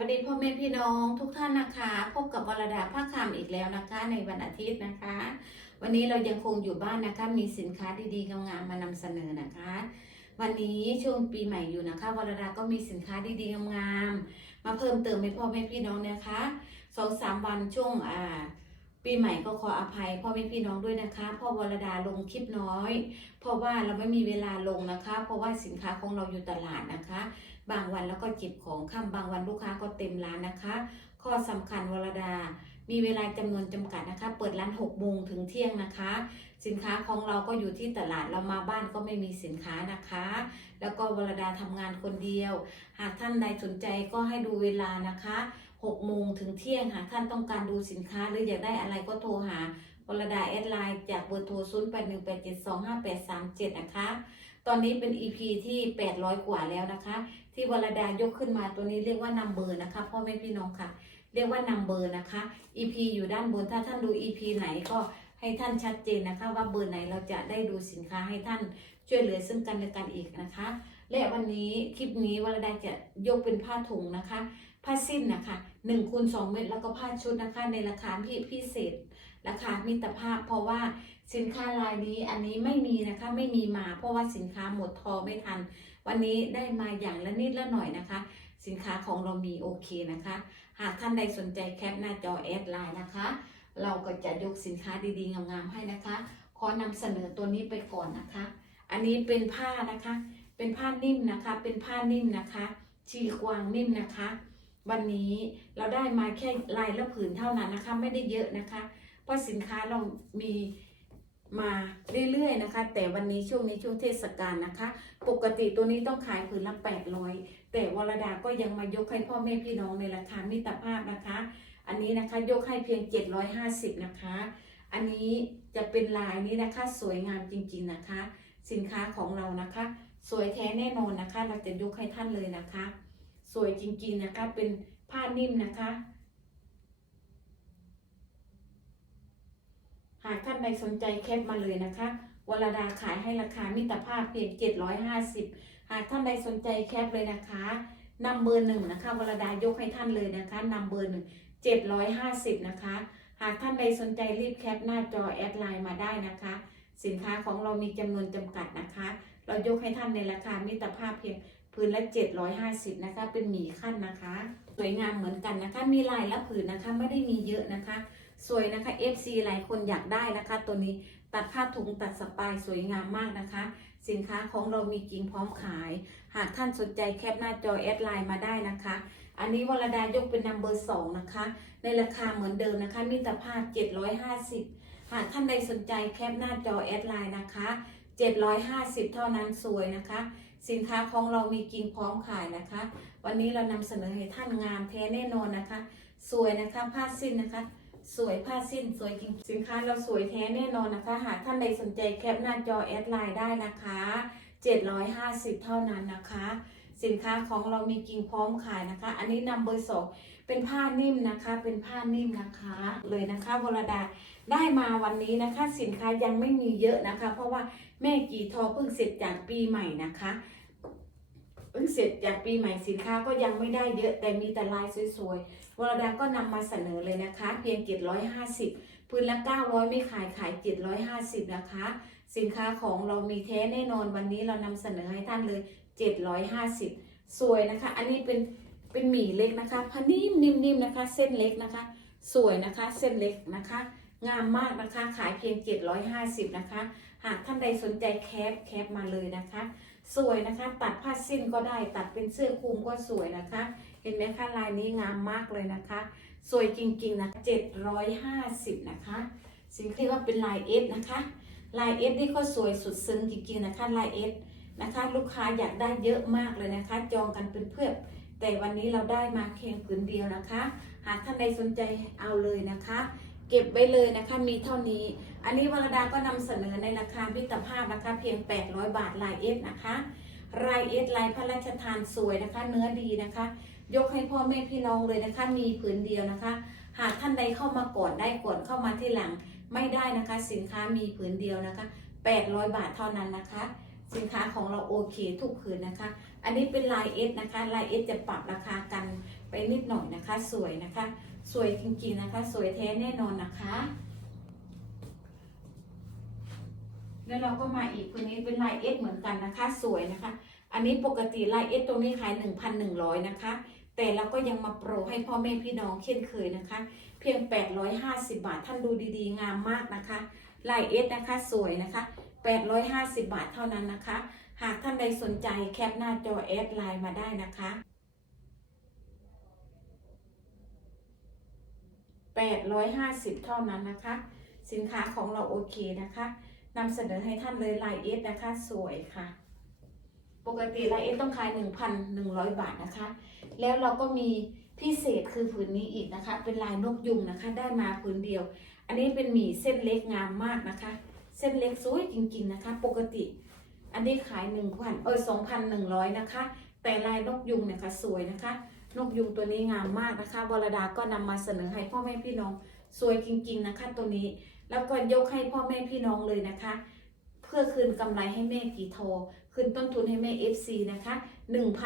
วัสดีพ่อแม่พี่น้องทุกท่านนะคะ พบกับวรดาภาคคำอีกแล้วนะคะ ในวันอาทิตย์นะคะ วันนี้เรายังคงอยู่บ้านนะคะ มีสินค้าดีๆงามๆมานำเสนอนะคะ วันนี้ช่วงปีใหม่อยู่นะคะวรดาก็มีสินค้าดีๆงามๆมาเพิ่มเติมให้พ่อแม่พี่น้องนะคะสองสามวันช่วงอ่า ปีใหม่ก็ขออภัยพ่อแม่พี่น้องด้วยนะคะ พ่อวรดาลงคลิปน้อย เพราะว่าเราไม่มีเวลาลงนะคะ เพราะว่าสินค้าของเราอยู่ตลาดนะคะ บางวันแล้วก็เก็บของค่ำบางวันลูกค้าก็เต็มร้านนะคะ ข้อสำคัญวรดา มีเวลาจำนวนจำกัดนะคะ เปิดร้าน6โมงถึงเที่ยงนะคะ สินค้าของเราก็อยู่ที่ตลาดเรามาบ้านก็ไม่มีสินค้านะคะ แล้วก็วรดาทำงานคนเดียว หากท่านใดสนใจก็ให้ดูเวลานะคะ 6โมงถึงเที่ยงหากท่านต้องการดูสินค้าหรืออยากได้อะไรก็โทรหาวรดาแอดไลน์จากเบอร์โทร 0 8 1 8 7 2 5 8 3 7 นะคะ ตอนนี้เป็น EP ที่ 800 กว่าแล้วนะคะ ที่วรดายกขึ้นมาตัวนี้เรียกว่านัมเบอร์นะคะพ่อแม่พี่น้องค่ะ เรียกว่านัมเบอร์นะคะ EP อยู่ด้านบนถ้าท่านดู EP ไหนก็ให้ท่านชัดเจนนะคะ ว่าเบอร์ไหนเราจะได้ดูสินค้าให้ท่านช่วยเหลือซึ่งกันและกันอีกนะคะ และวันนี้คลิปนี้วรดาจะยกเป็นผ้าถุงนะคะ ผ้าสิ้นนะคะ1คูณ2เม็ดแล้วก็ผ้าชุดนะคะ ในราคาที่พิเศษ ราคามิตรภาพ เพราะว่าสินค้ารายนี้อันนี้ไม่มีนะคะไม่มีมา เพราะว่าสินค้าหมดทอไม่ทัน วันนี้ได้มาอย่างละนิดละหน่อยนะคะ สินค้าของเรามีโอเคนะคะ หากท่านใดสนใจแคปหน้าจอแอดไลน์นะคะ เราก็จะยกสินค้าดีๆงามๆให้นะคะขอนำเสนอตัวนี้ไปก่อนนะคะ อันนี้เป็นผ้านะคะ เป็นผ้านิ่มนะคะ เป็นผ้านิ่มนะคะ ชีกวางนิ่มนะคะ วันนี้เราได้มาแค่ลายละผืนเท่านั้นนะคะ ไม่ได้เยอะนะคะ เพราะสินค้าเรามีมาเรื่อยๆนะคะ แต่วันนี้ช่วงนี้ช่วงเทศกาลนะคะ ปกติตัวนี้ต้องขายผืนละ 800 แต่วรดาก็ยังมายกให้พ่อแม่พี่น้องในราคามิตรภาพนะคะ อันนี้นะคะยกให้เพียง 750 นะคะ อันนี้จะเป็นลายนี้นะคะสวยงามจริงๆนะคะ สินค้าของเรานะคะ สวยแท้แน่นอนนะคะ เราจะยกให้ท่านเลยนะคะ สวยจริงๆนะคะ เป็นผ้านิ่มนะคะ หากท่านใดสนใจแคปมาเลยนะคะวรดาขายให้ราคามิตรภาพเพียง750 หากท่านใดสนใจแคปเลยนะคะนำเบอร์หนึ่งนะคะวรดายกให้ท่านเลยนะคะนำเบอร์หนึ่ง750 นะคะ หากท่านใดสนใจรีบแคปหน้าจอแอดไลน์มาได้นะคะ สินค้าของเรามีจำนวนจำกัดนะคะ เรายกให้ท่านในราคามิตรภาพเพียงผืนละ 750 นะคะ เป็นหมีขั้นนะคะ สวยงามเหมือนกันนะคะ มีลายละผืนนะคะ ไม่ได้มีเยอะนะคะ สวยนะคะ FC หลายคนอยากได้นะคะ ตัวนี้ตัดผ้าถุงตัดสปายสวยงามมากนะคะ สินค้าของเรามีจริงพร้อมขาย หากท่านสนใจแคปหน้าจอแอดไลน์มาได้นะคะ อันนี้วรดายกเป็นนัมเบอร์สองนะคะ ในราคาเหมือนเดิมนะคะมิตรภาพ 750 หากท่านใดสนใจแคปหน้าจอแอดไลน์นะคะ 750 เท่านั้นสวยนะคะ สินค้าของเรามีจริงพร้อมขายนะคะ วันนี้เรานำเสนอให้ท่านงามแท้แน่นอนนะคะ สวยนะคะผ้าสิ้นนะคะ สวยผ้าสิ้นสวยจริงสินค้าเราสวยแท้แน่นอนนะคะ หากท่านใดสนใจแคปหน้าจอแอดไลน์ได้นะคะ 750 เท่านั้นนะคะ สินค้าของเรามีจริงพร้อมขายนะคะ อันนี้นำเบอร์สองเป็นผ้านิ่มนะคะ เป็นผ้านิ่มนะคะ เลยนะคะวรดาได้มาวันนี้นะคะ สินค้ายังไม่มีเยอะนะคะ เพราะว่าแม่กีทอเพิ่งเสร็จจากปีใหม่นะคะเพิ่งเสร็จจากปีใหม่สินค้าก็ยังไม่ได้เยอะแต่มีแต่ลายสวยๆวรดาก็นำมาเสนอเลยนะคะ เพียง750พื้นละ 900 ไม่ขายขาย 750 นะคะ สินค้าของเรามีแท้แน่นอนวันนี้เรานำเสนอให้ท่านเลย 750 สวยนะคะ อันนี้เป็นเป็นหมี่เล็กนะคะพนิ่มนิ่มๆนะคะ เส้นเล็กนะคะ สวยนะคะ เส้นเล็กนะคะ งามมากนะคะ ขายเพียง 750 นะคะ หากท่านใดสนใจแคปแคปมาเลยนะคะ สวยนะคะ ตัดผ้าสิ้นก็ได้ ตัดเป็นเสื้อคลุมก็สวยนะคะ เห็นไหมคะลายนี้งามมากเลยนะคะ สวยจริงๆนะ750 นะคะ สิ่งที่ว่าเป็นลายเอสนะคะ ลายเอสนี่ก็สวยสุดซึ้งจริงๆนะคะ ลายเอส นะคะ ลูกค้าอยากได้เยอะมากเลยนะคะ จองกันเป็นเพื่อแต่วันนี้เราได้มาเพียงผืนเดียวนะคะ หากท่านใดสนใจเอาเลยนะคะ เก็บไว้เลยนะคะมีเท่านี้ อันนี้วรดาก็นำเสนอในราคาพิตรภาพนะคะ เพียง 800 บาทลายเอสนะคะลายเอสลายพระราชทานสวยนะคะ เนื้อดีนะคะ ยกให้พ่อแม่พี่น้องเลยนะคะ มีผืนเดียวนะคะ หากท่านใดเข้ามาก่อนได้ก่อนเข้ามาที่หลังไม่ได้นะคะ สินค้ามีผืนเดียวนะคะ 800 บาทเท่านั้นนะคะ สินค้าของเราโอเคทุกผืนนะคะ อันนี้เป็นลายเอสนะคะลายเอสจะปรับราคากันไปนิดหน่อยนะคะ สวยนะคะ สวยจริงๆนะคะ สวยแท้แน่นอนนะคะ แล้วเราก็มาอีกคนนี้เป็นลายเอสเหมือนกันนะคะ สวยนะคะ อันนี้ปกติลายเอสตรงนี้ขาย 1,100 นะคะแต่เราก็ยังมาโปรให้พ่อแม่พี่น้องเช่นเคยนะคะ เพียง 850 บาทท่านดูดีๆ งามมากนะคะลายเอสนะคะสวยนะคะ 850 บาทเท่านั้นนะคะ หากท่านใดสนใจแคปหน้าจอแอดไลน์มาได้นะคะ850 เท่านั้นนะคะ สินค้าของเราโอเคนะคะนำเสนอให้ท่านเลยลายเอสนะคะสวยค่ะ ปกติลายเอสต้องขาย 1,100 บาทนะคะ แล้วเราก็มีพิเศษคือผืนนี้อีกนะคะ เป็นลายนกยุงนะคะ ได้มาผืนเดียว อันนี้เป็นหมี่เส้นเล็กงามมากนะคะ เส้นเล็กสวยจริงๆนะคะ ปกติ อันนี้ขาย1,000เออ2,100นะคะ แต่ลายนกยุงเนี่ยค่ะสวยนะคะ นกยุงตัวนี้งามมากนะคะวรดาก็นำมาเสนอให้พ่อแม่พี่น้องสวยจริง ๆนะคะ ตัวนี้ แล้วก็ยกให้พ่อแม่พี่น้องเลยนะคะ เพื่อคืนกำไรให้แม่กีโทคืนต้นทุนให้แม่ FC นะคะ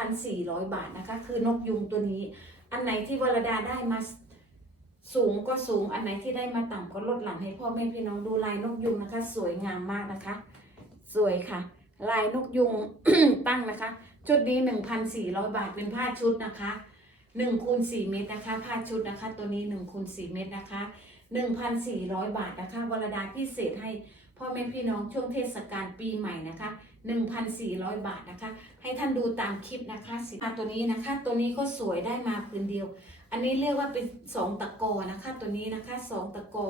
1,400 บาทนะคะ คือนกยุงตัวนี้ อันไหนที่วรดาได้มา สูงก็สูงอันไหนที่ได้มาต่ำก็ลดหลั่นให้พ่อแม่พี่น้องดูลายนกยุงนะคะ สวยงามมากนะคะ สวยค่ะ ลายนกยุงตั้งนะคะ ชุดนี้1,400บาทเป็นผ้าชุดนะคะ1คูณ4เมตรนะคะ ผ้าชุดนะคะ ตัวนี้1คูณ4เมตรนะคะ1,400บาทนะคะวรดาพิเศษให้พ่อแม่พี่น้องช่วงเทศกาลปีใหม่นะคะ 1,400 บาทนะคะ ให้ท่านดูตามคลิปนะคะสินค้าตัวนี้นะคะ ตัวนี้ก็สวยได้มาพื้นเดียว อันนี้เรียกว่าเป็น 2 ตะกอนะคะ ตัวนี้นะคะ 2 ตะกอ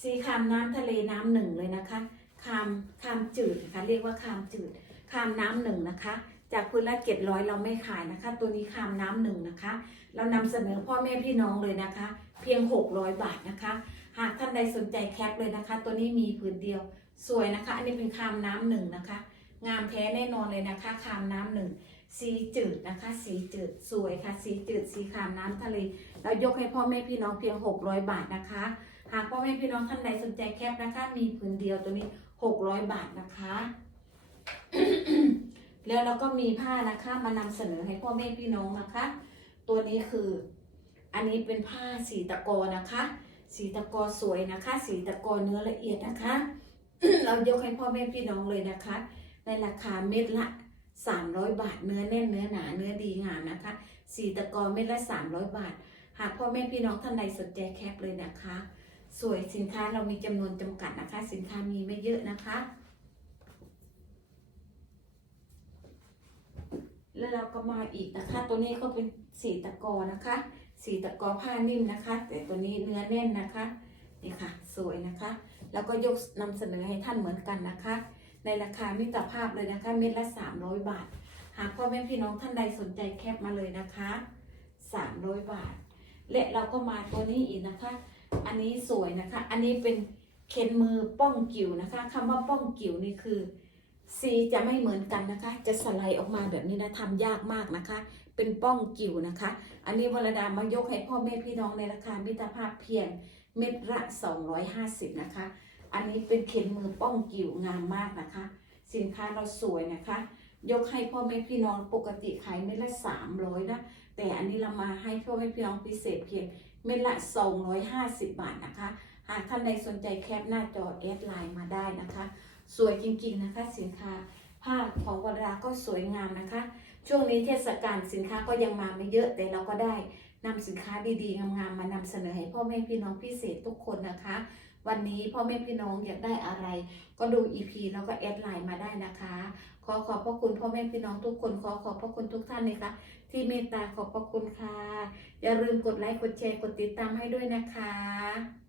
สีคามน้ำทะเลน้ำหนึ่งเลยนะคะคามคามจืดนะคะเรียกว่าคามจืดคามน้ำหนึ่งนะคะ จากพื้นละเจ็ดร้อยเราไม่ขายนะคะ ตัวนี้คามน้ำหนึ่งนะคะ เรานำเสนอพ่อแม่พี่น้องเลยนะคะ เพียง 600 บาทนะคะ หากท่านใดสนใจแคปเลยนะคะ ตัวนี้มีผืนเดียวสวยนะคะ อันนี้เป็นคามน้ำหนึ่งนะคะ งามแท้แน่นอนเลยนะคะ คามน้ำหนึ่ง สีจืดนะคะ สีจืดสวยค่ะ สีจืด สีคามน้ำทะเล เรายกให้พ่อแม่พี่น้องเพียง 600 บาทนะคะ หากพ่อแม่พี่น้องท่านใดสนใจแคปนะคะ มีผืนเดียวตัวนี้ 600 บาทนะคะ แล้วเราก็มีผ้านะคะมานำเสนอให้พ่อแม่พี่น้องนะคะ ตัวนี้คือ อันนี้เป็นผ้าสีตะกอนะคะ สีตะกอสวยนะคะ สีตะกอเนื้อละเอียดนะคะ เรายกให้พ่อแม่พี่น้องเลยนะคะ ในราคาเม็ดละ 300 บาท เนื้อแน่นเนื้อหนาเนื้อดีงามนะคะสีตะกอเม็ดละ 300 บาท หากพ่อแม่พี่น้องท่านใดสนใจแคปเลยนะคะ สวยสินค้าเรามีจำนวนจำกัดนะคะ สินค้ามีไม่เยอะนะคะแล้วเราก็มาอีกนะคะ ตัวนี้ก็เป็นสีตะกอนะคะ สีตะกอผ้านิ่มนะคะ แต่ตัวนี้เนื้อแน่นนะคะ นี่ค่ะ สวยนะคะ แล้วก็ยกนำเสนอให้ท่านเหมือนกันนะคะ ในราคามิตรภาพเลยนะคะ เม็ดละ 300 บาท หากพ่อแม่พี่น้องท่านใดสนใจแคปมาเลยนะคะ 300 บาท และเราก็มาตัวนี้อีกนะคะ อันนี้สวยนะคะ อันนี้เป็นเข็นมือป้องกิ่วนะคะคำว่าป้องกิ่วนี่คือ สีจะไม่เหมือนกันนะคะ จะสไลด์ออกมาแบบนี้นะทำยากมากนะคะ เป็นป้องกิ่วนะคะ อันนี้วรดามายกให้พ่อแม่พี่น้องในราคามิตรภาพเพียงเม็ดละ250 นะคะ อันนี้เป็นเข็นมือป้องกิ่วงามมากนะคะ สินค้าเราสวยนะคะ ยกให้พ่อแม่พี่น้องปกติขายเม็ดละ300นะ แต่อันนี้เรามาให้พ่อแม่พี่น้องพิเศษเพียงเม็ดละ250บาทนะคะ หากท่านใดสนใจแคปหน้าจอแอดไลน์มาได้นะคะ สวยจริงๆนะคะสินค้าผ้าของวราก็สวยงามนะคะ ช่วงนี้เทศกาลสินค้าก็ยังมาไม่เยอะแต่เราก็ได้นำสินค้าดีๆงามๆมานำเสนอให้พ่อแม่พี่น้องพิเศษทุกคนนะคะ วันนี้พ่อแม่พี่น้องอยากได้อะไร ก็ดูอีพีแล้วก็แอดไลน์มาได้นะคะ ขอขอบพระคุณพ่อแม่พี่น้องทุกคนขอขอบพระคุณทุกท่านนะคะที่เมตตาขอบพระคุณค่ะ อย่าลืมกดไลค์กดแชร์กดติดตามให้ด้วยนะคะ